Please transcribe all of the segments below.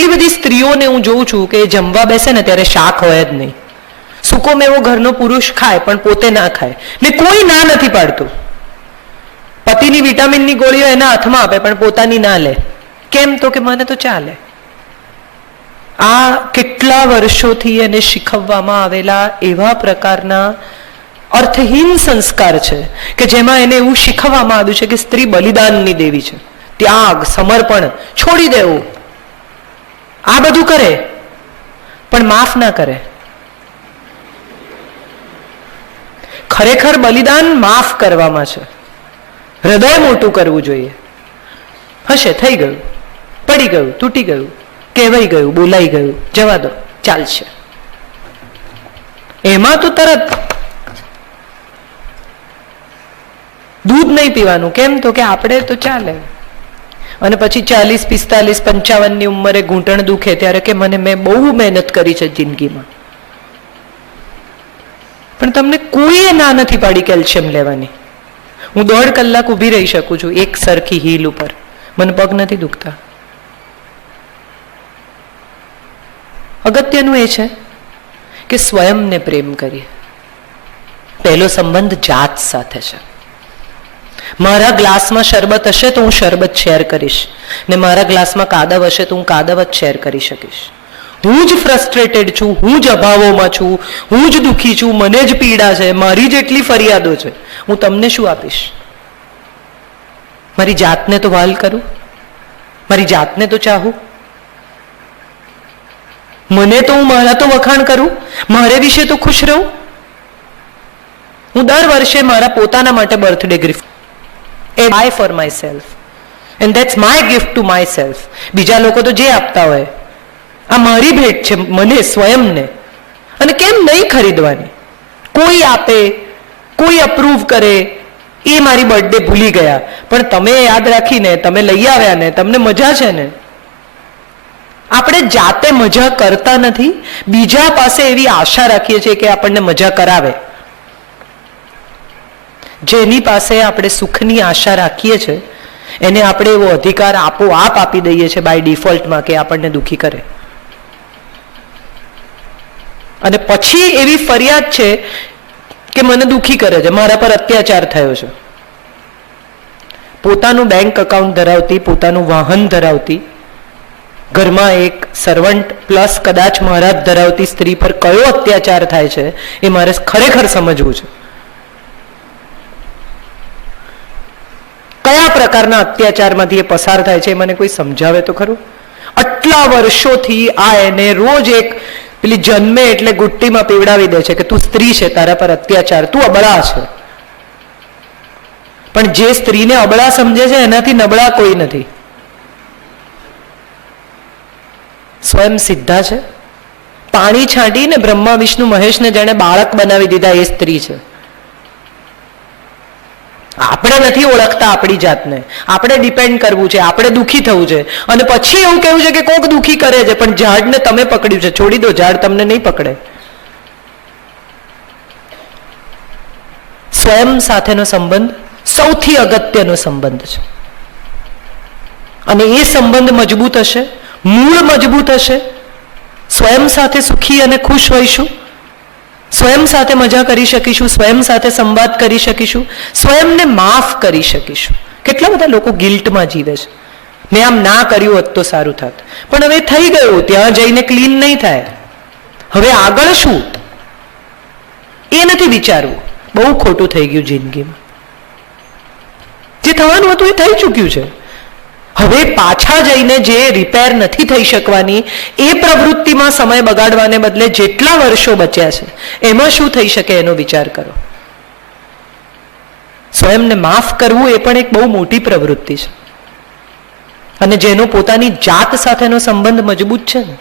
કેટલી બધી સ્ત્રીઓને હું જોઉં છું કે જમવા બેસે ને ત્યારે શાક હોય જ નહીં. સૂકો મેવો ઘરનો પુરુષ ખાય પણ પોતે ના ખાય. ને કોઈ ના નથી પાડતું. પતિની વિટામિનની ગોળીઓ એના હાથમાં આપે પણ પોતાની ના લે. કેમ? તો કે મને તો ચાલે. આ કેટલા વર્ષોથી એને શીખવવામાં આવેલા એવા પ્રકારના અર્થહીન સંસ્કાર છે કે જેમાં એને એવું શીખવવામાં આવ્યું છે કે સ્ત્રી બલિદાનની દેવી છે. ત્યાગ, સમર્પણ, છોડી દેવું, આ બધું કરે પણ માફ ના કરે. ખરેખર બલિદાન માફ કરવામાં છે. હૃદય મોટું કરવું જોઈએ. હશે, થઈ ગયું, પડી ગયું, તૂટી ગયું, કહેવાઈ ગયું, બોલાઈ ગયું, જવા દો, ચાલશે. એમાં તો તરત દૂધ નહીં પીવાનું. કેમ? તો કે આપણે તો ચાલે. અને પછી 40, 45, 55 ની ઉંમરે ઘૂંટણ દુખે ત્યારે કે મેં બહુ મહેનત કરી છે જિંદગીમાં. પણ તમને કોઈએ ના નથી પાડી કેલ્શિયમ લેવાની. હું 1.5 કલાક ઊભી રહી શકું છું એક સરખી હીલ ઉપર, મને પગ નથી દુખતા. અગત્યનું એ છે કે સ્વયંને પ્રેમ કરીએ. પહેલો સંબંધ જાત સાથે છે. મારા ગ્લાસમાં શરબત હશે તો હું શરબત શેર કરીશ, ને મારા ગ્લાસમાં કાદવ હશે તો હું કાદવ જ શેર કરી શકીશ. હું જ ફ્રસ્ટ્રેટેડ છું, હું જ અભાવોમાં છું, હું જ દુઃખી છું, મને જ પીડા છે, મારી જેટલી ફરિયાદો છે, હું તમને શું આપીશ? મારી જાતને તો વાલ કરું, મારી જાતને તો ચાહું. મને તો હું મારા તો વખાણ કરું, મારે વિશે તો ખુશ રહું. હું દર વર્ષે મારા પોતાના માટે birthday gift buy for myself and that's my gift to myself. બીજા લોકો તો જે આપતા હોય, આ મારી ભેટ છે મને સ્વયંને. અને કેમ નહીં ખરીદવાની? કોઈ આપે, કોઈ અપ્રૂવ કરે, એ મારી બર્થડે ભૂલી ગયા, પણ તમે યાદ રાખીને તમે લઈ આવ્યા ને, તમને મજા છે ને. આપણે જાતે મજા કરતા નથી, બીજા પાસે એવી આશા રાખીએ છીએ કે આપણને મજા કરાવે. જેની પાસે આપણે સુખની આશા રાખીએ છીએ એને આપણે એવો અધિકાર આપોઆપ આપી દઈએ છીએ બાય ડિફોલ્ટમાં કે આપણને દુઃખી કરે. અને પછી એવી ફરિયાદ છે કે મને દુઃખી કરે છે, મારા પર અત્યાચાર થયો છે. પોતાનું બેંક એકાઉન્ટ ધરાવતી, પોતાનું વાહન ધરાવતી, ઘરમાં એક સર્વન્ટ પ્લસ કદાચ મહારાજ ધરાવતી સ્ત્રી પર કયો અત્યાચાર થાય છે એ મારે ખરેખર સમજવું છે. કયા પ્રકારના અત્યાચારમાંથી એ પસાર થાય છે મને કોઈ સમજાવે તો ખરું. આટલા વર્ષોથી આ એને રોજ એક પેલી જન્મે એટલે ગુટ્ટીમાં પીવડાવી દે છે કે તું સ્ત્રી છે, તારા પર અત્યાચાર, તું અબળા છે. પણ જે સ્ત્રીને અબળા સમજે છે એનાથી નબળા કોઈ નથી. સ્વયં સિદ્ધા છે. પાણી છાંટીને બ્રહ્મા વિષ્ણુ મહેશને જેણે બાળક બનાવી દીધા એ સ્ત્રી છે. આપણે નથી ઓળખતા આપણી જાતને, આપણે ડિપેન્ડ કરવું છે, આપણે દુઃખી થવું છે, અને પછી એવું કહેવું છે કે કોક દુઃખી કરે છે, પણ ઝાડને તમે પકડ્યું છે, છોડી દો, ઝાડ તમને નહીં પકડે. સ્વયં સાથેનો સંબંધ સૌથી અગત્યનો સંબંધ છે. અને એ સંબંધ મજબૂત હશે, મૂળ મજબૂત હશે, સ્વયં સાથે સુખી અને ખુશ હોઈશું, સ્વયં સાથે મજા કરી શકીશું, સ્વયં સાથે સંવાદ કરી શકીશું, સ્વયંને માફ કરી શકીશું. કેટલા બધા લોકો ગિલ્ટમાં જીવે છે, મેં આમ ના કર્યું હોત તો સારું થાત, પણ હવે થઈ ગયું, ત્યાં જઈને ક્લીન નહીં થાય, હવે આગળ શું એ નથી વિચારવું. બહુ ખોટું થઈ ગયું જિંદગીમાં. જે થવાનું હતું એ થઈ ચૂક્યું છે. હવે પાછા જઈને જે રિપેર નથી થઈ શકવાની એ પ્રવૃત્તિમાં સમય બગાડવાને બદલે જેટલા વર્ષો બચ્યા છે એમાં શું થઈ શકે એનો વિચાર કરો. સ્વયંને માફ કરવું એ પણ એક બહુ મોટી પ્રવૃત્તિ છે. અને જેનો પોતાની જાત સાથેનો સંબંધ મજબૂત છે ને,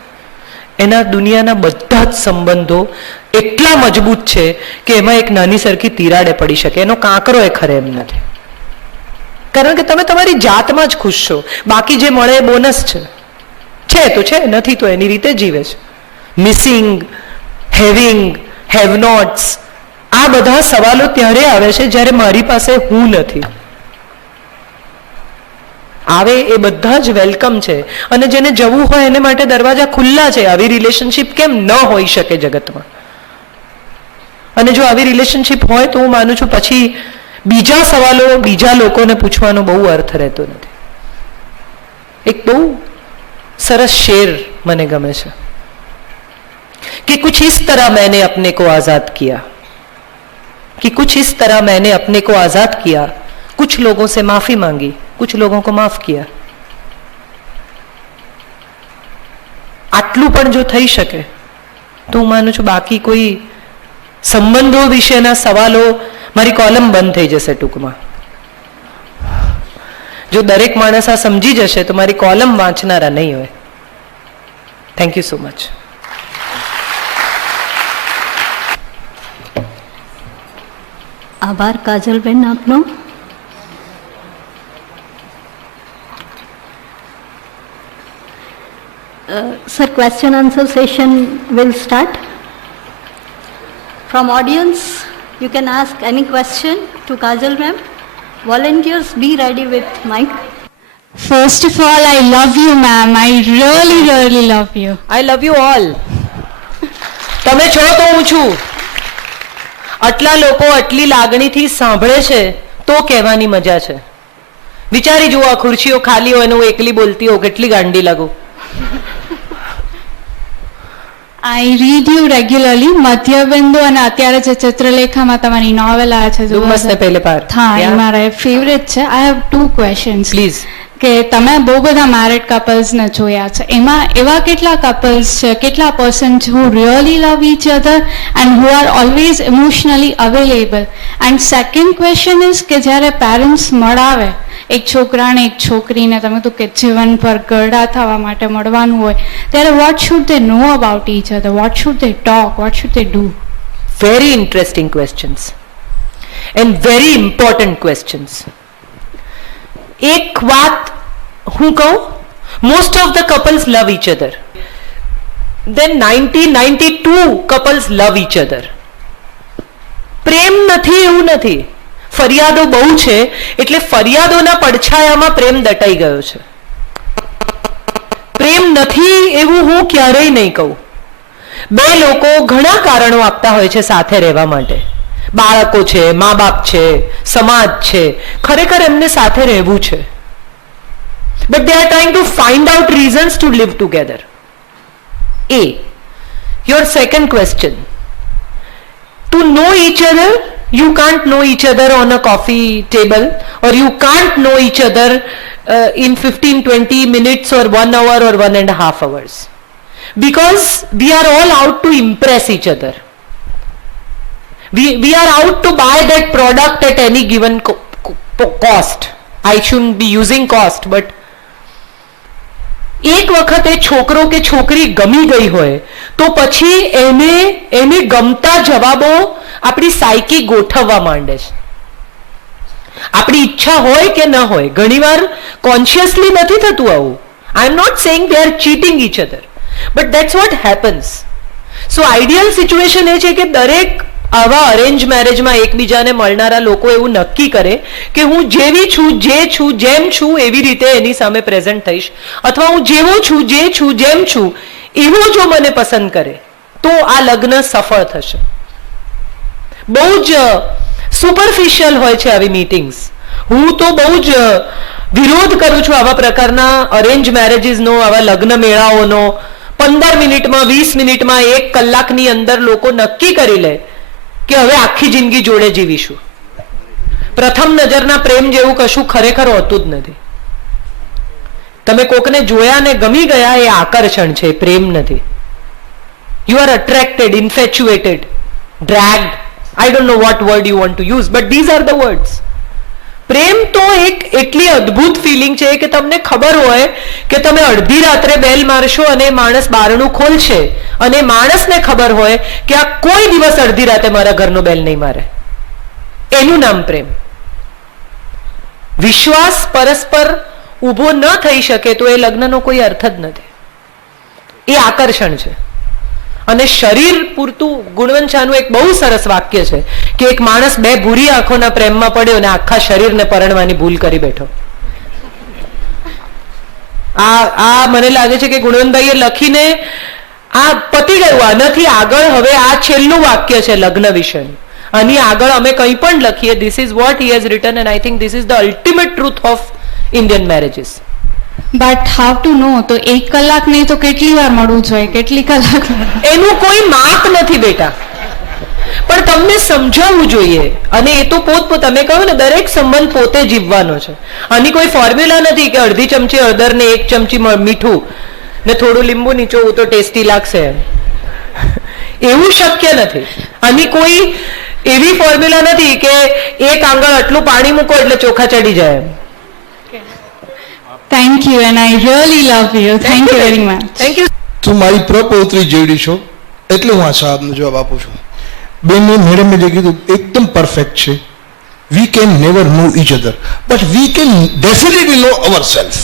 એના દુનિયાના બધા જ સંબંધો એટલા મજબૂત છે કે એમાં એક નાની સરખી તિરાડે પડી શકે, એનો કાંકરો એ ખરે એમ નથી. કારણ કે તમે તમારી જાતમાં જ ખુશ છો, બાકી જે મળે એ બોનસ છે. છે તો છે, નથી તો એની રીતે જીવે છે. મિસિંગ, હેવિંગ, હેવ નોટ્સ, આ બધા સવાલો ત્યારે આવે છે જ્યારે મારી પાસે હું નથી. આવે એ બધા જ વેલકમ છે, અને જેને જવું હોય એને માટે દરવાજા ખુલ્લા છે. આવી રિલેશનશિપ કેમ ન હોઈ શકે જગતમાં? અને જો આવી રિલેશનશિપ હોય તો હું માનું છું પછી બીજા સવાલો બીજા લોકોને પૂછવાનો બહુ અર્થ રહેતો નથી. એક બહુ સરસ શેર મને ગમે છે कि कुछ इस तरह मैंने अपने को आजाद किया, कि कुछ इस तरह मैंने अपने को आजाद किया, कुछ लोगों से माफी मांगी, कुछ लोगों को माफ किया. આટલું પણ જો થઈ શકે તો હું માનું છું બાકી કોઈ સંબંધો વિશેના સવાલો, મારી કોલમ બંધ થઈ જશે ટૂંકમાં. જો દરેક માણસ આ સમજી જશે તો મારી કોલમ વાંચનારા નહીં હોય. Thank you so much. આભાર કાજલબેન આપનો. Sir, question answer session will start. From audience, you can ask any question to Kajal ma'am. Volunteers, be ready with mic. First of all, I love you, ma'am. I really, really love you. I love you all. તમે છો તો હું છું. આટલા લોકો આટલી લાગણીથી સાંભળે છે તો કહેવાની મજા છે. વિચારી જુઓ, આ ખુરશીઓ ખાલી હોય ને હું એકલી બોલતી હોઉં, કેટલી ગાંડી લાગુ. I read you regularly. મધ્યબિંદુ અને અત્યારે જે ચિત્રલેખામાં તમારી નોવેલ આવે છે ડુમ્મસ ને પહેલે પાર. હા, એ મારા ફેવરેટ છે. I have 2 questions. પ્લીઝ. કે તમે બહુ બધા મેરિડ કપલ્સને જોયા છે, એમાં એવા કેટલા કપલ્સ છે, કેટલા persons who really love each other and who are always emotionally available? And second question is કે જ્યારે પેરેન્ટ્સ મળાવે એક છોકરાને એક છોકરીને, તમે તો કે જીવન પર ગરડા થવા માટે મળવાનું હોય, ત્યારે what should they know about each other? What should they talk? What should they do? Very interesting questions and very important questions. એક વાત હું કહું, most of the couples love each other. Then 92 couples love each other. પ્રેમ નથી એવું નથી. ફરિયાદો બહુ છે એટલે ફરિયાદોના પડછાયામાં પ્રેમ દટાઈ ગયો છે. પ્રેમ નથી એવું હું ક્યારેય નહીં કહું. બે લોકો ઘણા કારણો આપતા હોય છે સાથે રહેવા માટે. બાળકો છે, મા બાપ છે, સમાજ છે, ખરેખર એમને સાથે રહેવું છે. But they are trying to find out reasons to live together. A. Your second question. To know each other, you can't know each other on a coffee table, or you can't know each other in 15-20 minutes or 1 hour or 1.5 hours. Because we are all out to impress each other. We are out to buy that product at any given cost. I shouldn't be using cost, but એક વખત એ છોકરો કે છોકરી ગમી ગઈ હોય તો પછી એને ગમતા જવાબો આપણી સાયકી ગોઠવવા માંડે છે. આપણી ઈચ્છા હોય કે ન હોય, ઘણીવાર કોન્શિયસલી નથી થતું આવું. I am not saying they are cheating each other, but that's what happens. So ideal situation એ છે કે દરેક આવા અરેન્જ મેરેજમાં એકબીજાને મળનારા લોકો એવું નક્કી કરે કે હું જેવી છું, જે છું, જેમ છું એવી રીતે એની સામે પ્રેઝન્ટ થઈશ, અથવા હું જેવો છું, જે છું, જેમ છું એવો જો મને પસંદ કરે તો આ લગ્ન સફળ થશે. બહુ જ સુપરફિશિયલ હોય છે આવી મીટિંગ્સ. હું તો બહુ જ વિરોધ કરું છું આવા પ્રકારના અરેન્જ મેરેજીસનો, આવા લગ્ન મેળાઓનો. 15 મિનિટમાં, 20 મિનિટમાં, 1 કલાકની અંદર લોકો નક્કી કરી લે કે હવે આખી જિંદગી જોડે જીવીશું. પ્રથમ નજરના પ્રેમ જેવું કશું ખરેખર હોતું જ નથી. તમે કોકને જોયા ને ગમી ગયા એ આકર્ષણ છે, પ્રેમ નથી. You are attracted, infatuated, dragged. I don't know what word you want to use, but these are the words. પ્રેમ તો એક એટલી અદ્ભુત ફિલિંગ છે કે તમને ખબર હોય કે તમે અડધી રાત્રે બેલ મારશો અને માણસ બારણું ખોલશે, અને માણસને ખબર હોય કે આ કોઈ દિવસ અડધી રાતે મારા ઘરનો બેલ નહીં મારે. એનું નામ પ્રેમ. વિશ્વાસ પરસ્પર ઊભો ન થઈ શકે તો એ લગ્નનો કોઈ અર્થ જ નથી. એ આકર્ષણ છે. અને શરીર પૂરતું, ગુણવંત શાહનું એક બહુ સરસ વાક્ય છે કે એક માણસ 2 ભૂરી આંખોના પ્રેમમાં પડ્યો અને આખા શરીરને પરણવાની ભૂલ કરી બેઠો. આ મને લાગે છે કે ગુણવંતભાઈએ લખીને આ પતી ગયું. આનાથી આગળ હવે આ છેલ્લું વાક્ય છે લગ્ન વિશેનું. આની આગળ અમે કંઈ પણ લખીએ, this is what he has written and I think this is the ultimate truth of Indian marriages. But how to know? તો 1 કલાક નહીં તો કેટલી વાર મળવું જોઈએ, કેટલી કલાક? એનું કોઈ માપ નથી બેટા, પણ તમને સમજાવવું જોઈએ. અને એ તો તમે કહ્યું ને, દરેક સંબંધ પોતે જીવવાનો છે. આની કોઈ ફોર્મ્યુલા નથી કે અડધી ચમચી હળદર ને 1 ચમચી મીઠું ને થોડું લીંબુ નીચોવું તો ટેસ્ટી લાગશે, એવું શક્ય નથી. આની કોઈ એવી ફોર્મ્યુલા નથી કે એક આંગળ આટલું પાણી મૂકો એટલે ચોખા ચડી જાય. Thank you and I really love you. Thank you very much. Thank you. તું મારી પ્રપૌત્રી જેવડી છો એટલે હું આ સાહેબનો જવાબ આપું છું. બેને મેડમે જે કીધું એકદમ પરફેક્ટ છે. We can never know each other but we can definitely know our self.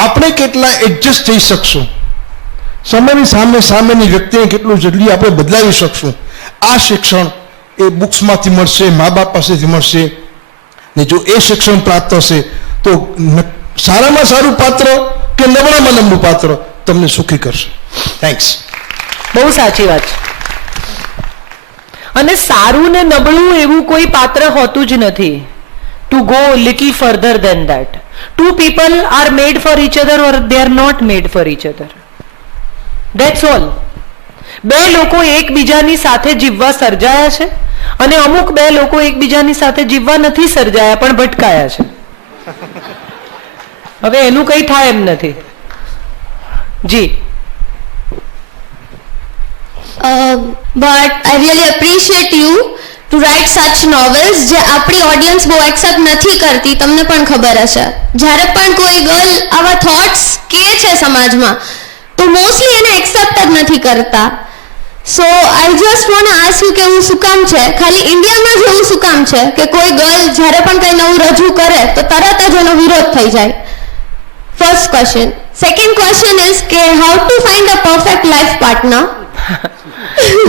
આપણે કેટલા એડજસ્ટ થઈ શકશું, સમયની સામેની વ્યક્તિને કેટલું જલ્દી આપણે બદલાવી શકશું, આ શિક્ષણ એ બુક્સમાંથી મળશે, મા બાપ પાસેથી મળશે. ને જો એ શિક્ષણ પ્રાપ્ત થશે તો સારામાં સારું પાત્ર કે નબળામાં નબળું પાત્ર તમને સુખી કરશે. થેન્ક્સ. બહુ સાચી વાત છે. અને સારું ને નબળું એવું કોઈ પાત્ર હોતું જ નથી. To go little further than that. Two people are made for each other or they are not made for each other. That's all. બે લોકો એકબીજાની સાથે જીવવા સર્જાયા છે અને અમુક બે લોકો એકબીજાની સાથે જીવવા નથી સર્જાયા પણ ભટકાયા છે. હવે એનું કંઈ થાય એમ નથી. જી. But I really appreciate you to write such novels જે આપણી ઓડિયન્સ બહુ એક્સેપ્ટ નથી કરતી. તમને પણ ખબર હશે, જ્યારે પણ કોઈ ગર્લ આવા થોટ્સ કે છે સમાજમાં તો મોસ્ટલી એને એક્સેપ્ટ જ નથી કરતા. So I just want ask you કે એવું શું કામ છે, ખાલી ઇન્ડિયામાં જ એવું શું કામ છે કે કોઈ ગર્લ જ્યારે પણ કંઈ નવું રજૂ કરે તો તરત જ એનો વિરોધ થઈ જાય? First question. Second question is કે how to find a perfect life partner?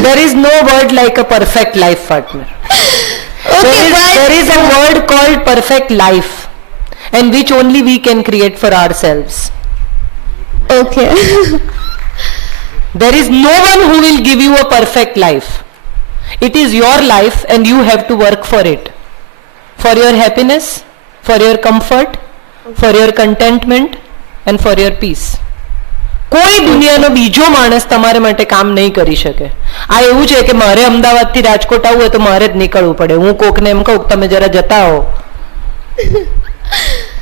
There is no word like a perfect life partner. Okay, there is a word called perfect life, and which only we can create for ourselves. Okay. There is no one who will give you a perfect life. It is your life and you have to work for it. For your happiness, for your comfort, for your contentment and for your peace. કોઈ દુનિયાનો બીજો માણસ તમારા માટે કામ નહીં કરી શકે. આ એવું છે કે મારે અમદાવાદથી રાજકોટ આવવું હોય તો મારે જ નીકળવું પડે. હું કોકને એમ કહું તમે જરા જતા હો,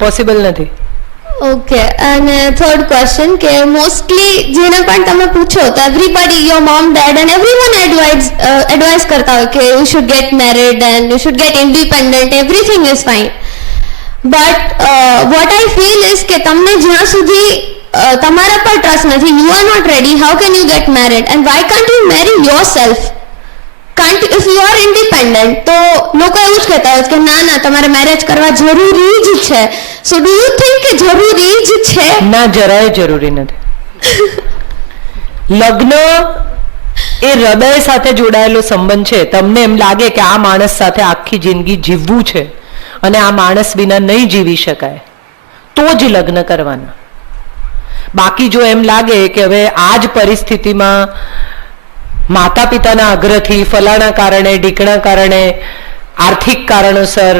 પોસિબલ નથી. ઓકે. અને થર્ડ ક્વેશ્ચન કે મોસ્ટલી જેને પણ તમે પૂછો તો everybody, your mom, dad and everyone advice કરતા હોય કે you should get married and you should get independent, everything is fine. But what I feel is કે તમને જ્યાં સુધી તમારા પર ટ્રસ્ટ નથી, you are not ready, how can you get married and why can't you marry your self? If you are independent તો લોકો એવું જ કહેતા હોય કે ના ના તમારે મેરેજ કરવા જરૂરી જ છે. સો ડુ યુ થિંક કે જરૂરી જ છે? ના, જરાય જરૂરી નથી. લગ્ન એ હૃદય સાથે જોડાયેલો સંબંધ છે. તમને એમ લાગે કે આ માણસ સાથે આખી જિંદગી જીવવું છે અને આ માણસ વિના નહીં જીવી શકાય તો જ લગ્ન કરવાના. બાકી જો એમ લાગે કે હવે આ જ પરિસ્થિતિમાં માતા પિતાના આગ્રહથી, ફલાણા કારણે, ઢીકણા કારણે, આર્થિક કારણોસર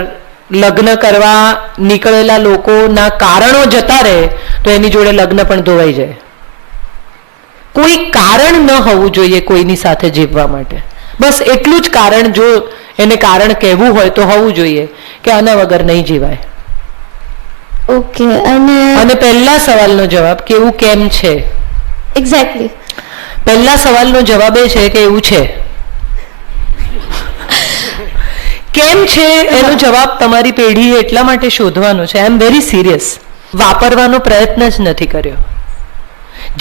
લગ્ન કરવા નીકળેલા લોકોના કારણો જતા રહે તો એની જોડે લગ્ન પણ ધોવાઈ જાય. કોઈ કારણ ન હોવું જોઈએ કોઈની સાથે જીવવા માટે. બસ એટલું જ કારણ, જો એને કારણ કહેવું હોય તો હોવું જોઈએ કે આના વગર નહીં જીવાય. ઓકે. અને પહેલા સવાલનો જવાબ કે એવું કેમ છે? એક્ઝેક્ટલી. પહેલા સવાલનો જવાબ એ છે કે એવું છે. કેમ છે એનો જવાબ તમારી પેઢીએ એટલા માટે શોધવાનો છે. આઈ એમ વેરી સિરિયસ. વાપરવાનો પ્રયત્ન જ નથી કર્યો.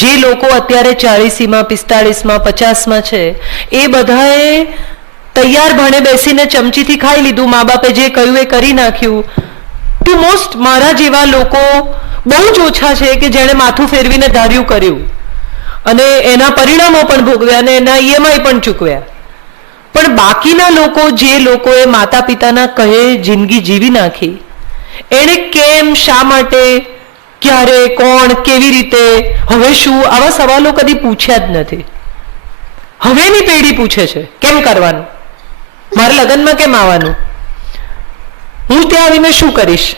જે લોકો અત્યારે 40માં, 45માં, 50માં છે એ બધાએ તૈયાર ભણે બેસીને ચમચીથી ખાઈ લીધું. મા બાપે જે કહ્યું એ કરી નાખ્યું. ટુ મોસ્ટ મારા જેવા લોકો બહુ જ ઓછા છે કે જેણે માથું ફેરવીને ધાર્યું કર્યું અને એના પરિણામો પણ ભોગવ્યા અને એના EMI પણ ચૂકવ્યા. પણ બાકીના લોકો, જે લોકોએ માતા પિતાના કહે જિંદગી જીવી નાખી, એણે કેમ, શા માટે ક્યારે, કોણ, કેવી રીતે, હવે શું, આવા સવાલો કદી પૂછ્યા જ નથી. હવેની પેઢી પૂછે છે કેમ કરવાનું, મારે લગ્નમાં કેમ આવવાનું, હું ત્યાં આવીને શું કરીશ.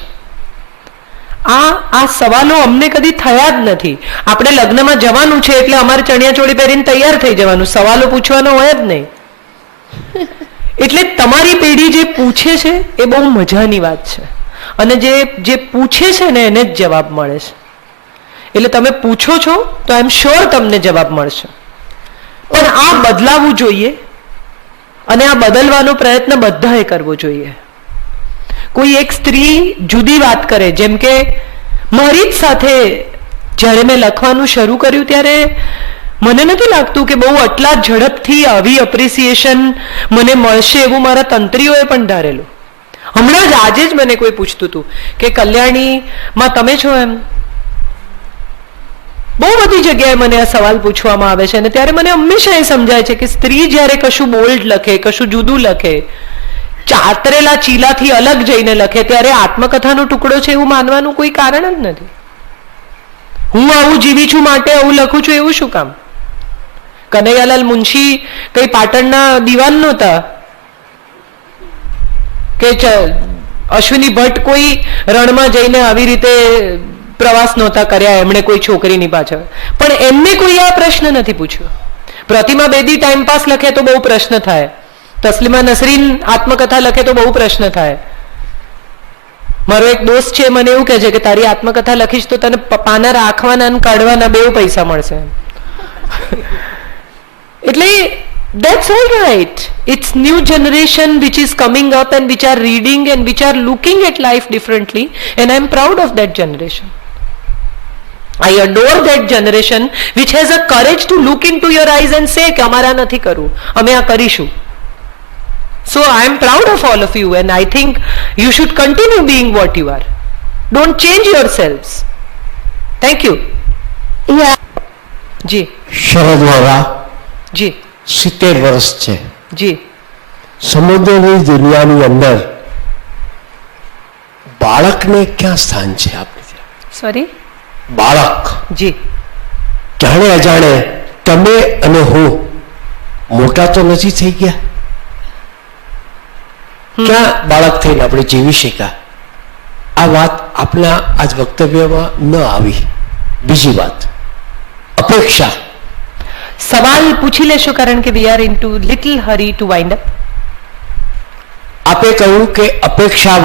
આ સવાલો અમને કદી થયા જ નથી. આપણે લગ્નમાં જવાનું છે એટલે અમારે ચણિયાચોળી પહેરીને તૈયાર થઈ જવાનું, સવાલો પૂછવાનો હોય જ નહીં. એટલે તમારી પેઢી જે પૂછે છે એ બહુ મજાની વાત છે, અને જે પૂછે છે ને એને જ જવાબ મળે છે. એટલે તમે પૂછો છો તો આઈ એમ શ્યોર તમને જવાબ મળશે. પણ આ બદલાવવું જોઈએ, અને આ બદલવાનો પ્રયત્ન બધાએ કરવો જોઈએ. કોઈ એક સ્ત્રી જુદી વાત કરે, જેમ કે મારી જ સાથે જ્યારે મેં લખવાનું શરૂ કર્યું ત્યારે મને નથી લાગતું કે બહુ આટલા ઝડપથી આવી એપ્રિસિએશન મને મળશે એવું મારા તંત્રીઓએ પણ ધારેલું. હમણાં જ આજે જ મને કોઈ પૂછતું હતું કે કલ્યાણીમાં તમે છો એમ. બહુ બધી જગ્યાએ મને આ સવાલ પૂછવામાં આવે છે, અને ત્યારે મને હંમેશા એ સમજાય છે કે સ્ત્રી જ્યારે કશું બોલ્ડ લખે, કશું જુદું લખે, ચાતરેલા ચીલાથી અલગ જઈને લખે, ત્યારે આત્મકથાનો ટુકડો છે એવું માનવાનું કોઈ કારણ જ નથી. હું આવું જીવી છું માટે આવું લખું છું એવું શું કામ. કનૈયાલાલ મુનશી કઈ પાટણના દીવાન નહોતા કે અશ્વિની ભટ્ટ કોઈ રણમાં જઈને આવી રીતે પ્રવાસ નહોતા કર્યા એમણે કોઈ છોકરીની પાછળ, પણ એમને કોઈ આ પ્રશ્ન નથી પૂછ્યો. પ્રતિમા બેદી ટાઈમ પાસ લખે તો બહુ પ્રશ્ન થાય, તસ્લીમા નસરીન આત્મકથા લખે તો બહુ પ્રશ્ન થાય. મારો એક દોસ્ત છે મને એવું કહે છે કે તારી આત્મકથા લખીશ તો તને પાના રાખવાના અને કાઢવાના બે પૈસા મળશે. એટલે that's all right. It's new generation which is coming up and which are reading and which are looking at life differently, and I'm proud of that generation. I adore that generation which has a courage to look into your eyes and say કે અમારા નથી કરવું, અમે આ કરીશું. So I am proud of all of you, and I think you should continue being what you are. Don't change yourselves. Thank you. Yeah. જી શરદ વોરા જી 70 વર્ષ છે. જી સમુદ્રની દુનિયાની અંદર બાળકને ક્યાં સ્થાન છે આપણે ત્યાં? સોરી બાળક જી જાણે અજાણે તમે અને હું મોટા તો નથી થઈ ગયા, ક્યાં બાળક થઈને આપણે જીવી શક્યા? આ વાત આપણા આજ વક્તવ્યમાં ન આવી. બીજી વાત, અપેક્ષા. સવાલ પૂછી લેશો કારણ કે we are in too little hurry to wind up. આપે કહ્યું કે અપેક્ષા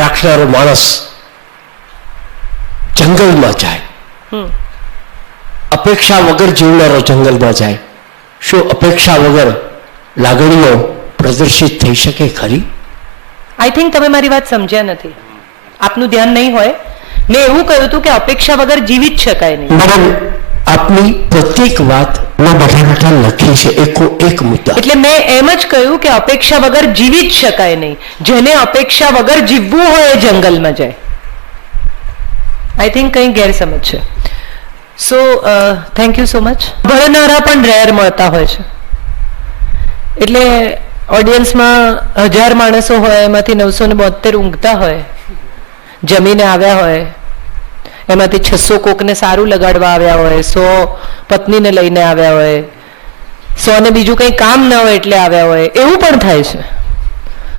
રાખનારો માણસ જંગલમાં જાય, અપેક્ષા વગર જીવનારો જંગલમાં જાય. શું અપેક્ષા વગર લાગણીઓ પ્રદર્શિત થઈ શકે ખરી? આઈ થિંક તમે મારી વાત સમજ્યા નથી, આપનું ધ્યાન નહીં હોય. મેં એવું કહ્યું હતું કે અપેક્ષા વગર જીવી જ શકાય નહીં. મેડમ, આપની પ્રત્યેક વાત મેં બધા લખી છે, એકો એક મુદ્દા. એટલે મેં એમ જ કહ્યું કે અપેક્ષા વગર જીવી જ શકાય નહીં. જેને અપેક્ષા વગર જીવવું હોય એ જંગલમાં જાય. આઈ થિંક કંઈ ગેરસમજ છે. So thank you so much. ભણનારા પણ રેર મળતા હોય છે. એટલે ઓડિયન્સમાં 1000 માણસો હોય, એમાંથી 972 ઊંઘતા હોય, જમીને આવ્યા હોય, એમાંથી 600 કોકને સારું લગાડવા આવ્યા હોય, 100 પત્નીને લઈને આવ્યા હોય, 100 ને બીજું કંઈ કામ ના હોય એટલે આવ્યા હોય, એવું પણ થાય છે.